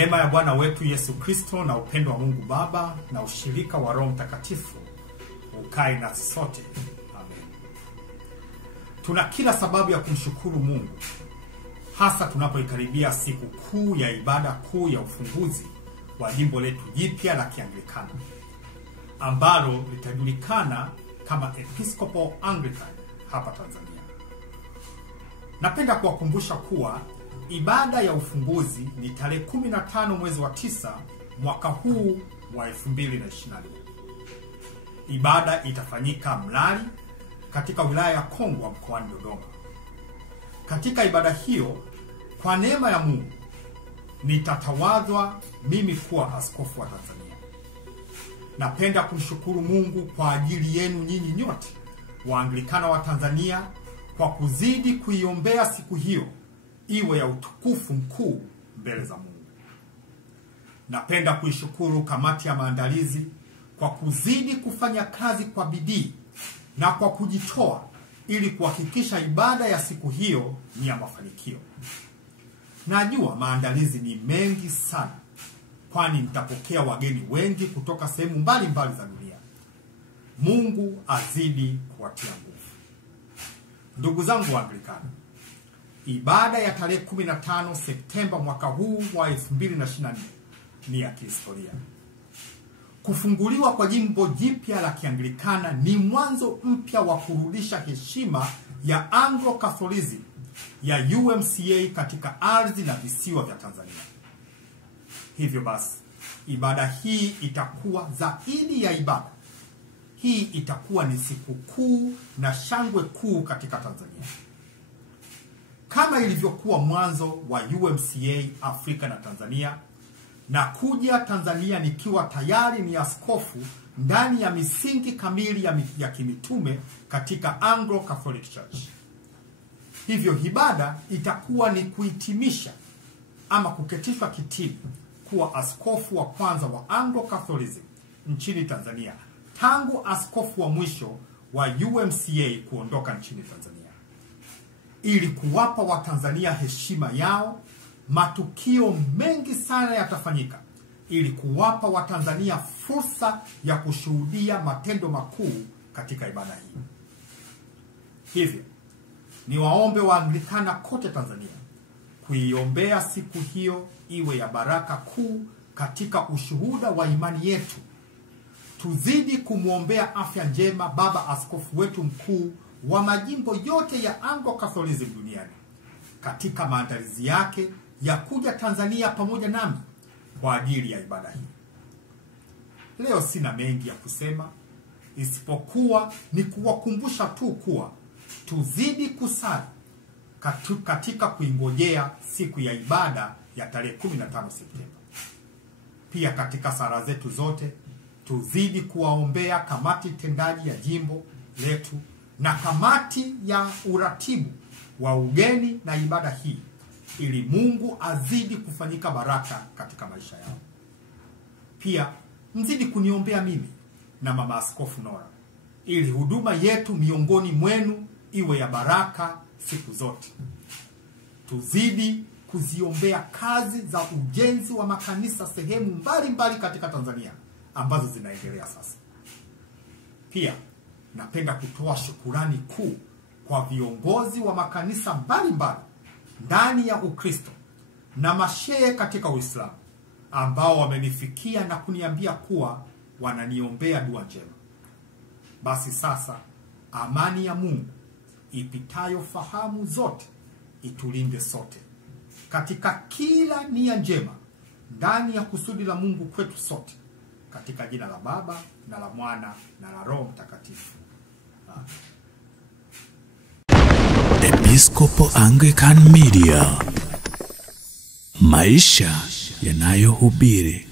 Neema ya Bwana wetu Yesu Kristo na upendo wa Mungu Baba na ushirika wa Roho Mtakatifu ukae nasi sote. Amen. Tuna kila sababu ya kumshukuru Mungu, hasa tunapoikaribia siku kuu ya ibada kuu ya ufunguzi wa jimbo letu jipya la Kianglikana, ambalo litajulikana kama Episcopal Anglican hapa Tanzania. Napenda kuwakumbusha kuwa ibada ya ufunguzi ni tarehe 15 mwezi wa 9 mwaka huu wa 2024. Ibada itafanyika Mlali katika wilaya ya Kongwa mkoani Dodoma. Katika ibada hiyo, kwa neema ya Mungu, nitatawazwa mimi kuwa askofu wa Tanzania. Napenda kumshukuru Mungu kwa ajili yenu nyinyi nyote Waanglikana wa Tanzania kwa kuzidi kuiombea siku hiyo iwe ya utukufu mkuu mbele za Mungu. Napenda kuishukuru kamati ya maandalizi kwa kuzidi kufanya kazi kwa bidii na kwa kujitoa ili kuhakikisha ibada ya siku hiyo ni ya mafanikio. Najua maandalizi ni mengi sana, kwani nitapokea wageni wengi kutoka sehemu mbalimbali za dunia. Mungu azidi kuwatia nguvu. Ndugu zangu Waanglikana, ibada ya tarehe 15 Septemba mwaka huu wa 2024 ni ya kihistoria. Kufunguliwa kwa jimbo jipya la Kianglikana ni mwanzo mpya wa kurudisha heshima ya Anglo-Catholicism ya UMCA katika ardhi na visiwa vya Tanzania. Hivyo basi, ibada hii itakuwa zaidi ya ibada. Hii itakuwa ni siku kuu na shangwe kuu katika Tanzania. Kama ilivyokuwa mwanzo wa UMCA Afrika na Tanzania, na kuja Tanzania nikiwa tayari ni askofu ndani ya misingi kamili ya kimitume katika Anglo-Catholic Church. Hivyo ibada itakuwa ni kuhitimisha ama kuketishwa kitini kuwa askofu wa kwanza wa Anglo-Catholicism nchini Tanzania tangu askofu wa mwisho wa UMCA kuondoka nchini Tanzania. Ili kuwapa Watanzania heshima yao, matukio mengi sana yatafanyika ili kuwapa Watanzania fursa ya kushuhudia matendo makuu katika ibada hii. Hivyo, niwaombe Waanglikana kote Tanzania kuiombea siku hiyo iwe ya baraka kuu katika ushuhuda wa imani yetu. Tuzidi kumwombea afya njema baba askofu wetu mkuu wa majimbo yote ya Anglo-Catholicism duniani katika maandalizi yake ya kuja Tanzania pamoja nami kwa ajili ya ibada hii. Leo sina mengi ya kusema isipokuwa ni kuwakumbusha tu kuwa tuzidi kusali katika kuingojea siku ya ibada ya tarehe 15 Septemba. Pia katika sala zetu zote tuzidi kuwaombea kamati tendaji ya jimbo letu na kamati ya uratibu wa ugeni na ibada hii, ili Mungu azidi kufanyika baraka katika maisha yao. Pia mzidi kuniombea mimi na mama askofu Nora, ili huduma yetu miongoni mwenu iwe ya baraka siku zote. Tuzidi kuziombea kazi za ujenzi wa makanisa sehemu mbalimbali katika Tanzania ambazo zinaendelea sasa. Pia napenda kutoa shukurani kuu kwa viongozi wa makanisa mbalimbali ndani ya Ukristo na mashehe katika Uislamu ambao wamenifikia na kuniambia kuwa wananiombea dua njema. Basi sasa, amani ya Mungu ipitayo fahamu zote itulinde sote katika kila nia njema ndani ya kusudi la Mungu kwetu sote, katika jina la Baba na la Mwana na la Roho Mtakatifu. Episcopal Anglican Media, maisha yanayohubiri.